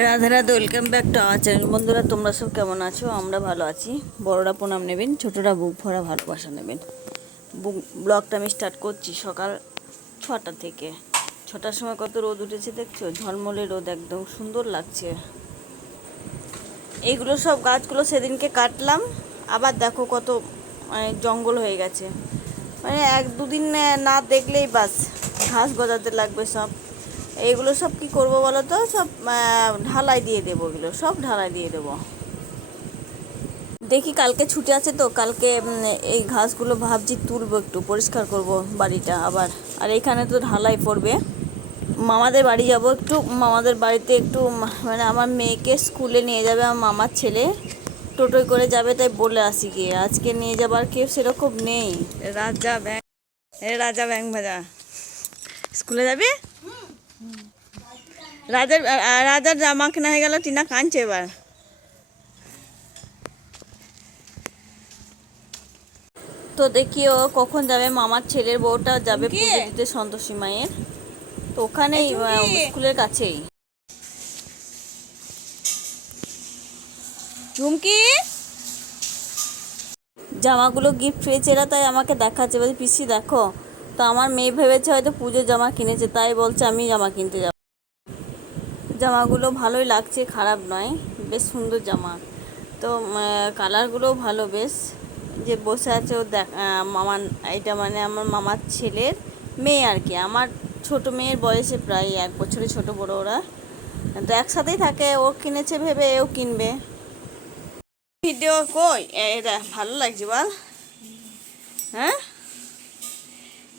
Radha Radha welcome back to আমার channel বন্ধুরা, তোমরা সব কেমন আছো? আমরা ভালো আছি। বড়রা প্রণাম নেবেন, ছোটরা বুক ভরা ভালোবাসা নেবেন। বুক ব্লগটা আমি স্টার্ট করছি সকাল ছটা থেকে। ছটার সময় কত রোদ উঠেছে দেখছ? ঝলমলে রোদ একদম, সুন্দর লাগছে। এইগুলো সব গাছগুলো সেদিনকে কাটলাম। আবার দেখো কত মানে জঙ্গল হয়ে গেছে। মানে এক দুদিন না দেখলেই বাস, ঘাস গজাতে লাগবে সব। এইগুলো সব কি করব বলো তো? সব ঢালাই দিয়ে দেবো এগুলো সব ঢালাই দিয়ে দেবো। দেখি কালকে ছুটি আছে তো কালকে এই ঘাসগুলো ভাবছি তুলবো একটু পরিষ্কার করব বাড়িটা আবার। আর এখানে তো ঢালাই পড়বে। মামাদের বাড়ি যাব একটু মামাদের বাড়িতে একটু মানে আমার মেয়েকে স্কুলে নিয়ে যাবে আমার মামার ছেলে। টোটোয় করে যাবে তাই বলে আসি গিয়ে। আজকে নিয়ে যাবার কেউ সেরকম নেই। রাজা ব্যাং এ রাজা ব্যাং ভাজা স্কুলে যাবে? রাজার রাজার জামা কেনা হয়ে গেল টিনা কাঁদছে এবার। তো দেখি ও কখন যাবে মামার ছেলের বউটা যাবে পুজো দিতে সন্তোষী মায়ের। তো ওখানেই স্কুলের কাছেই। চুমকি জামাগুলো গিফট পেয়েছে এরা তাই আমাকে দেখাচ্ছে। বলছে পিসি দেখো তো আমার মেয়ে ভেবেছে হয়তো পুজোর জামা কিনেছে, তাই বলছে আমি জামা কিনতে যাব। জামাগুলো ভালোই লাগছে, খারাপ নয়, বেশ সুন্দর জামা। তো কালারগুলো ভালো বেশ। যে বসে আছে ও দেখ মামার, এটা মানে আমার মামার ছেলের মেয়ে আর কি। আমার ছোট মেয়ের বয়সে প্রায় এক বছরে ছোট বড় ওরা। তো একসাথেই থাকে, ও কিনেছে ভেবে এও কিনবে। ভিডিও কই? এটা ভালো লাগছে বল। হ্যাঁ?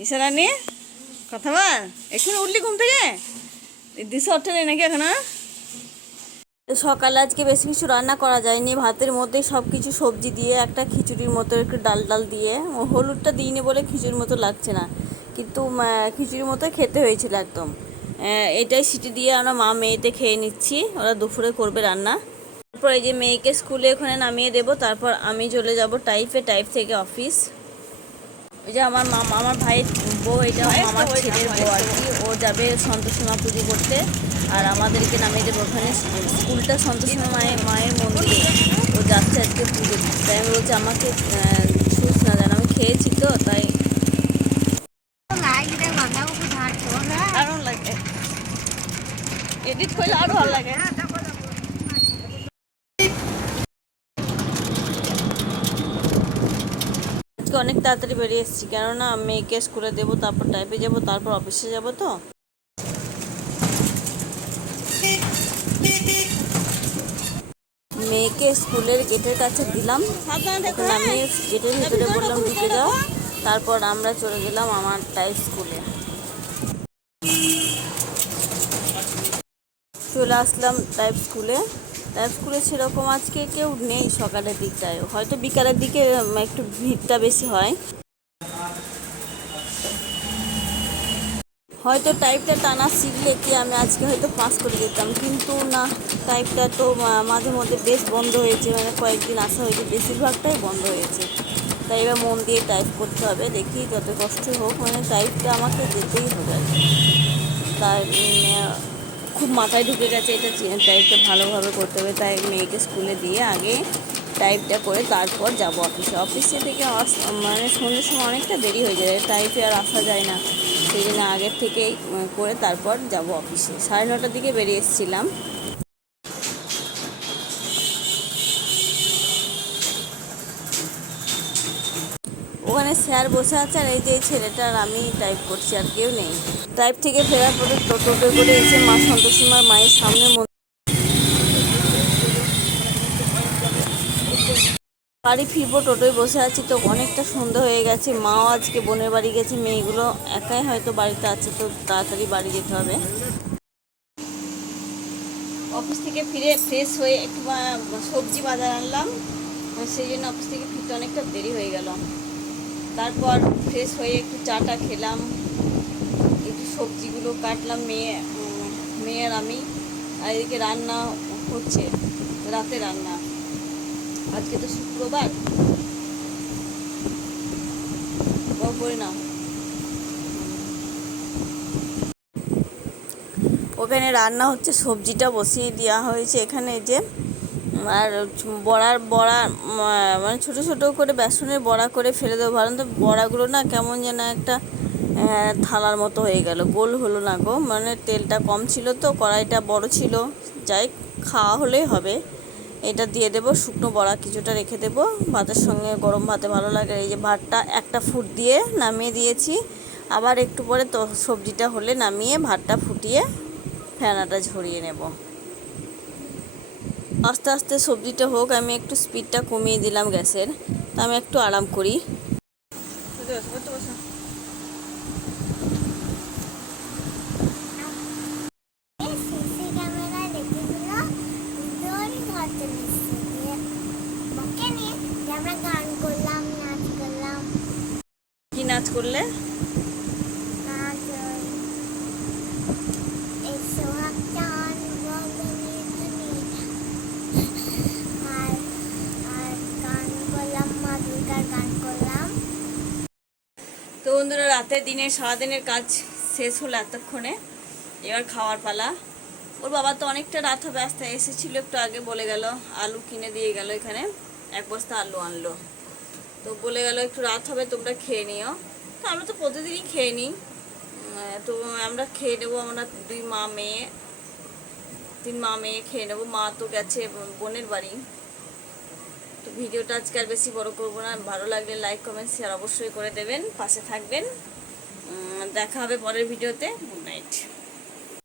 ইশারা কথা বল। এখন উঠলি ঘুম থেকে? দিশা ওঠে নাকি এখন? সকালে আজকে বেশি কিছু রান্না করা যায়নি। ভাতের মধ্যে সব কিছু সবজি দিয়ে, একটা খিচুড়ির মতো, একটু ডাল ডাল দিয়ে। হলুদটা দিইনি বলে খিচুড়ির মতো লাগছে না। কিন্তু খিচুড়ির মতো খেতে হয়েছিল একদম। এটাই সিটি দিয়ে আমরা মা মেয়েতে খেয়ে নিচ্ছি। ওরা দুপুরে করবে রান্না। তারপর এই যে মেয়েকে স্কুলে ওখানে নামিয়ে দেবো। তারপর আমি চলে যাব টাইপে টাইপ থেকে অফিস। ওই যে আমার মামা আমার ভাইয়ের বউ এটা আমার ছেলের বউ আর কি ও যাবে সন্তোষীমা পুজো করতে। আর আমাদেরকে নামিয়ে দেবে ওখানে। স্কুলটা সন্তোষীমা মায়ের মায়ের মন্দির। ও যাচ্ছে আজকে পুজো তাই আমি বলছি আমাকে সুস না জানো আমি খেয়েছি তো তাই দারুণ লাগে এডিট করলে আরও ভালো লাগে আজকে অনেক তাড়াতাড়ি বেরিয়ে এসেছি। কেননা মেয়েকে স্কুলে দেবো, তারপর টাইপে যাব, তারপর অফিসে যাব তো। মেয়েকে স্কুলের গেটের কাছে দিলাম। আমি গেটের ভিতরে বললাম, ঢুকে যাও। তারপর আমরা চলে গেলাম আমার টাইপ স্কুলে চলে আসলাম টাইপ স্কুলে টাইপ স্কুলে সেরকম আজকে কেউ নেই সকালের দিকটায়। হয়তো বিকালের দিকে একটু ভিড়টা বেশি হয়। হয়তো টাইপটা টানা শিখলে কি আমি আজকে হয়তো পাস করে যেতাম। কিন্তু না টাইপটা তো মাঝে মধ্যে বেশ বন্ধ হয়েছে। মানে কয়েকদিন আসা হয়েছে, বেশিরভাগটাই বন্ধ হয়েছে। তাই এবার মন দিয়ে টাইপ করতে হবে, দেখি যত কষ্ট হোক মানে টাইপটা আমাকে যেতেই হবে। তাই খুব মাথায় ঢুকে গেছে এটা টাইপটা ভালোভাবে করতে হবে, তাই মেয়েকে স্কুলে দিয়ে আগে টাইপটা করে তারপর যাব অফিসে অফিসে থেকে মানে সন্ধ্যের সময় অনেকটা দেরি হয়ে যায় টাইপে আর আসা যায় না। সেই জন্য আগের থেকেই করে তারপর যাব অফিসে সাড়ে নটার দিকে বেরিয়ে এসেছিলাম। ওখানে স্যার বসে আছে আর এই যে এই ছেলেটা আর আমি টাইপ করছি আর কেউ নেই। টাইপ থেকে ফেরার পরে টোটো করে এসে মা সন্তোষীমার মায়ের সামনে মন- বাড়ি ফিরবো, টোটোয় বসে আছি তো অনেকটা সন্ধ্যা হয়ে গেছে। মাও আজকে বোনের বাড়ি গেছে, মেয়েগুলো একাই হয়তো বাড়িতে আছে, তো তাড়াতাড়ি বাড়ি যেতে হবে। অফিস থেকে ফিরে ফ্রেশ হয়ে একটু সবজি বাজার আনলাম সেই জন্য অফিস থেকে ফিরতে অনেকটা দেরি হয়ে গেল। তারপর ফ্রেশ হয়ে একটু চাটা খেলাম, একটু সবজিগুলো কাটলাম মেয়ে মেয়ের আমি, আর এদিকে রান্না হচ্ছে, রাতে রান্না। আজকে তো শুক্রবার। করে ওখানে রান্না হচ্ছে, সবজিটা বসিয়ে দেওয়া হয়েছে এখানে যে আর বড়ার বড়া মানে ছোট ছোট করে বেসনের বড়া করে ফেলে দেবো। ভালো তো বড়াগুলো না কেমন যেন একটা থালার মতো হয়ে গেল। গোল হলো না গো। মানে তেলটা কম ছিল তো, কড়াইটা বড় ছিল। যাই খাওয়া হলেই হবে। এটা দিয়ে দেবো, শুকনো বড়া কিছুটা রেখে দেবো। ভাতের সঙ্গে গরম ভাতে ভালো লাগে। এই যে ভাতটা একটা ফুট দিয়ে নামিয়ে দিয়েছি। আবার একটু পরে তো সবজিটা হলে নামিয়ে ভাতটা ফুটিয়ে ফেনাটা ঝরিয়ে নেব। আস্তে আস্তে সবজিটা হোক আমি একটু স্পিডটা কমিয়ে দিলাম গ্যাসের। তা আমি একটু আরাম করি। সিসি ক্যামেরায় দেখেছিল ভিডিওরই ধরতে নিচ্ছে দিয়ে বকে নিয়ে যে আমরা গান করলাম নাচ করলাম কি নাচ করলে নাচ ওই এই সোহাগ চান বন্ধনী আর আর গান করলাম মা দুর্গার গান করলাম তো বন্ধুরা রাতের দিনের, সারাদিনের কাজ শেষ হলো এতক্ষণে। এবার খাওয়ার পালা। ওর বাবা তো অনেকটা রাত হবে, আসতে এসেছিল, একটু আগে বলে গেল, আলু কিনে দিয়ে গেল এখানে। এক বস্তা আলু আনলো। তো বলে গেল, একটু রাত হবে, তোমরা খেয়ে নিও। তো আমরা তো প্রতিদিনই খেয়ে নিই। তো আমরা খেয়ে নেব, আমরা দুই মা মেয়ে, তিন মা মেয়ে খেয়ে নেব। মা তো গেছে বোনের বাড়ি। তো ভিডিওটা আজকে আর বেশি বড় করব না। ভালো লাগলে লাইক কমেন্ট শেয়ার অবশ্যই করে দেবেন। পাশে থাকবেন। দেখা হবে পরের ভিডিওতে।